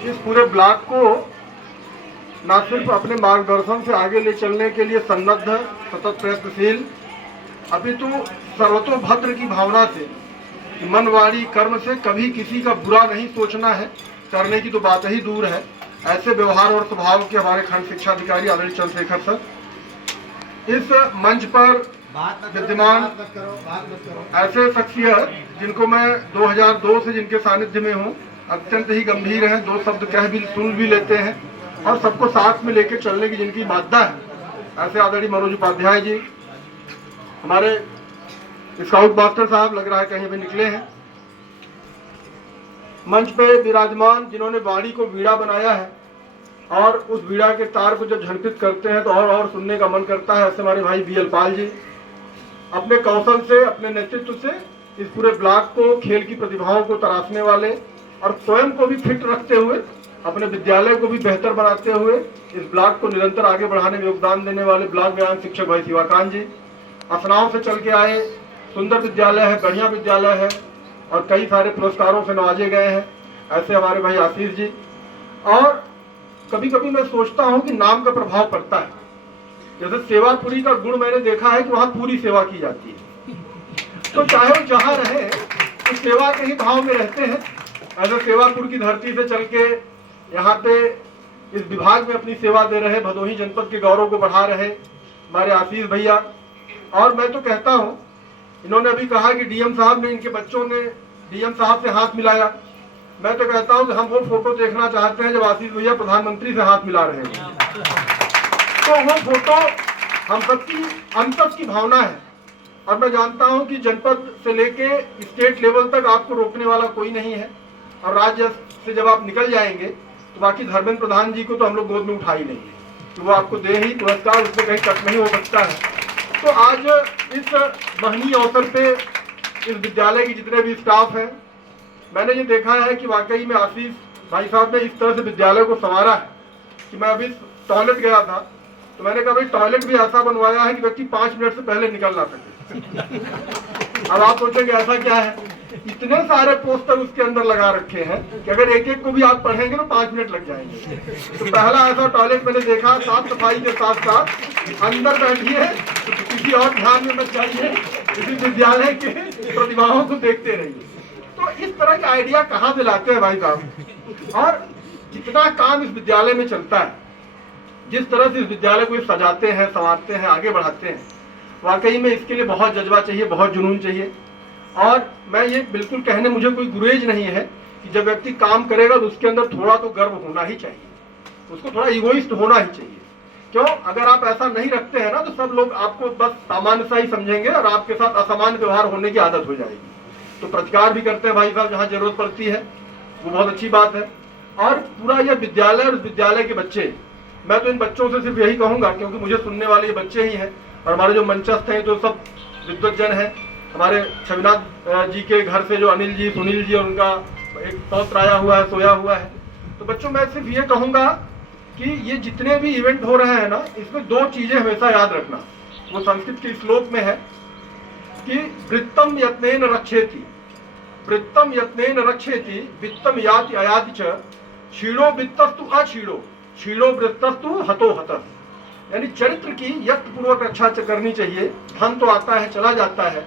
इस पूरे ब्लॉक को न सिर्फ अपने मार्गदर्शन से आगे ले चलने के लिए सन्नद्ध सतत प्रयत्नशील, अपितु सर्वतोभद्र की भावना से मन वाणी कर्म से कभी किसी का बुरा नहीं सोचना है, करने की तो बात ही दूर है। ऐसे व्यवहार और स्वभाव के हमारे खंड शिक्षा अधिकारी आदरणीय चंद्रशेखर सर इस मंच पर विद्यमान ऐसे शख्सियत जिनको मैं 2002 से जिनके सानिध्य में हूँ, अत्यंत ही गंभीर हैं, दो शब्द कह भी सुन भी लेते हैं और सबको साथ में लेकर चलने की जिनकी मादा है, ऐसे आदरणीय मनोज उपाध्याय जी, हमारे स्काउट मास्टर साहब लग रहा है कहीं भी निकले हैं, मंच पे विराजमान जिन्होंने वाणी को वीणा बनाया है और उस वीणा के तार को जब झनकित करते हैं तो और सुनने का मन करता है। ऐसे हमारे भाई BL पाल जी अपने कौशल से, अपने नेतृत्व से इस पूरे ब्लॉक को, खेल की प्रतिभाओं को तराशने वाले और स्वयं को भी फिट रखते हुए, अपने विद्यालय को भी बेहतर बनाते हुए इस ब्लॉक को निरंतर आगे बढ़ाने में योगदान देने वाले ब्लॉक व्यायाम शिक्षक भाई शिवाकांत जी, असनाओं से चल के आए, सुंदर विद्यालय है, बढ़िया विद्यालय है और कई सारे पुरस्कारों से नवाजे गए हैं, ऐसे हमारे भाई आशीष जी। और कभी कभी मैं सोचता हूं कि नाम का प्रभाव पड़ता है। जैसे सेवापुरी का गुण मैंने देखा है कि वहां पूरी सेवा की जाती है, तो चाहे वो जहां रहे तो सेवा के ही भाव में रहते हैं। ऐसे सेवापुर की धरती से चल के यहाँ पे इस विभाग में अपनी सेवा दे रहे, भदोही जनपद के गौरव को बढ़ा रहे हमारे आशीष भैया। और मैं तो कहता हूँ, इन्होंने अभी कहा कि DM साहब ने, इनके बच्चों ने DM साहब से हाथ मिलाया, मैं तो कहता हूं कि हम वो फोटो देखना चाहते हैं जब आशीष भैया प्रधानमंत्री से हाथ मिला रहे हैं। तो वो फोटो हम सबकी अंतस की भावना है और मैं जानता हूं कि जनपद से लेके स्टेट लेवल तक आपको रोकने वाला कोई नहीं है और राज्य से जब आप निकल जाएंगे तो बाकी धर्मेंद्र प्रधान जी को तो हम लोग गोद में उठा ही लेंगे, तो वो आपको दे ही पुरस्कार, उसमें कहीं कट नहीं हो सकता है। तो आज इस महनीय अवसर पे इस विद्यालय के जितने भी स्टाफ हैं, मैंने ये देखा है कि वाकई में आशीष भाई साहब ने इस तरह से विद्यालय को संवारा है कि मैं अभी टॉयलेट गया था तो मैंने कहा भाई टॉयलेट भी ऐसा बनवाया है कि व्यक्ति 5 मिनट से पहले निकल ना सके। अब आप सोचेंगे ऐसा क्या है, इतने सारे पोस्टर उसके अंदर लगा रखे हैं कि अगर एक एक को भी आप पढ़ेंगे तो 5 मिनट लग जाएंगे। तो पहला ऐसा टॉयलेट मैंने देखा, साफ सफाई के साथ साथ अंदर बैठिए तो किसी और ध्यान में मत जाइए, इसी विद्यालय के प्रतिभाओं को देखते रहिए। तो इस तरह के आइडिया कहाँ से लाते हैं भाई साहब, और जितना काम इस विद्यालय में चलता है, जिस तरह से इस विद्यालय को सजाते हैं, संवारते हैं, आगे बढ़ाते हैं, वाकई में इसके लिए बहुत जज्बा चाहिए, बहुत जुनून चाहिए। और मैं ये बिल्कुल कहने, मुझे कोई गुरेज नहीं है कि जब व्यक्ति काम करेगा तो उसके अंदर थोड़ा तो गर्व होना ही चाहिए, उसको थोड़ा इगोइस्ट होना ही चाहिए। क्यों? अगर आप ऐसा नहीं रखते हैं ना तो सब लोग आपको बस सामान्य सा ही समझेंगे और आपके साथ असामान्य व्यवहार होने की आदत हो जाएगी। तो प्रतिकार भी करते हैं भाई साहब जहाँ जरूरत पड़ती है, वो बहुत अच्छी बात है। और पूरा यह विद्यालय और विद्यालय के बच्चे, मैं तो इन बच्चों से सिर्फ यही कहूंगा, क्योंकि मुझे सुनने वाले ये बच्चे ही हैं और हमारे जो मंचस्थ हैं तो सब विद्वतजन हैं। हमारे छविनाथ जी के घर से जो अनिल जी, सुनील जी और उनका एक पौत्र आया हुआ है, सोया हुआ है। तो बच्चों मैं सिर्फ ये कहूंगा कि ये जितने भी इवेंट हो रहे हैं ना, इसमें 2 चीजें हमेशा याद रखना। वो संस्कृत के श्लोक में है कि वृत्तम यत्नेन रक्षेति, वृत्तम यत्नेन रक्षेति, वित्तम याति अयाति च, क्षीणो वित्तस्तु अक्षीणो, क्षीणो वृत्तस्तु हतो हतः। यानी चरित्र की यत्न पूर्वक रक्षा करनी चाहिए। धन तो आता है, चला जाता है,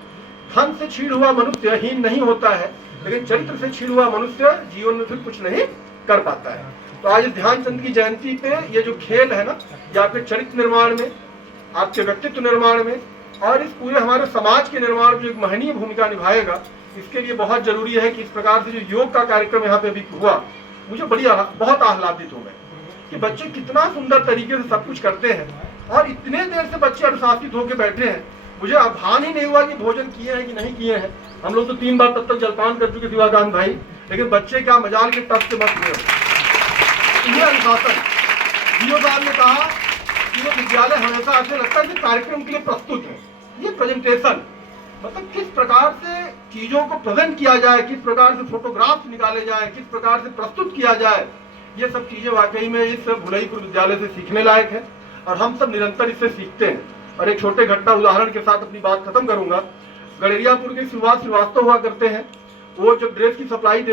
धन से छीड़ हुआ मनुष्य हीन नहीं होता है, लेकिन चरित्र से छीड़ हुआ मनुष्य जीवन में फिर कुछ नहीं कर पाता है। तो आज ध्यानचंद की जयंती पे ये जो खेल है ना, ये आपके चरित्र निर्माण में, आपके व्यक्तित्व निर्माण में और इस पूरे हमारे समाज के निर्माण में जो एक महनीय भूमिका निभाएगा, इसके लिए बहुत जरूरी है कि इस प्रकार से जो योग का कार्यक्रम यहाँ पे अभी हुआ, मुझे बहुत आह्लादित हूँ मैं कि बच्चे कितना सुंदर तरीके से सब कुछ करते हैं और इतने देर से बच्चे अनुशासित होकर बैठे हैं। मुझे भान ही नहीं हुआ कि भोजन किए हैं कि नहीं किए हैं। हम लोग तो 3 बार तब तक जलपान कर चुके शिवाकांत भाई, लेकिन बच्चे क्या मजाल के टस से मत हुए। ये अनुशासन, DO साहब ने कहा कि वो विद्यालय हमेशा ऐसे लगता है कि कार्यक्रम के लिए प्रस्तुत है। ये प्रेजेंटेशन, मतलब किस प्रकार से चीजों को प्रेजेंट किया जाए, किस प्रकार से फोटोग्राफ्स निकाले जाए, किस प्रकार से प्रस्तुत किया जाए, ये सब चीजें वाकई में इस भुलईपुर विद्यालय से सीखने लायक है और हम सब निरंतर इससे सीखते हैं। और एक छोटे घटना उदाहरण के साथ अपनी बात खत्म करूंगा। गड़ेरियापुर के श्रीवास्तव हुआ करते हैं, वो जब ड्रेस की सप्लाई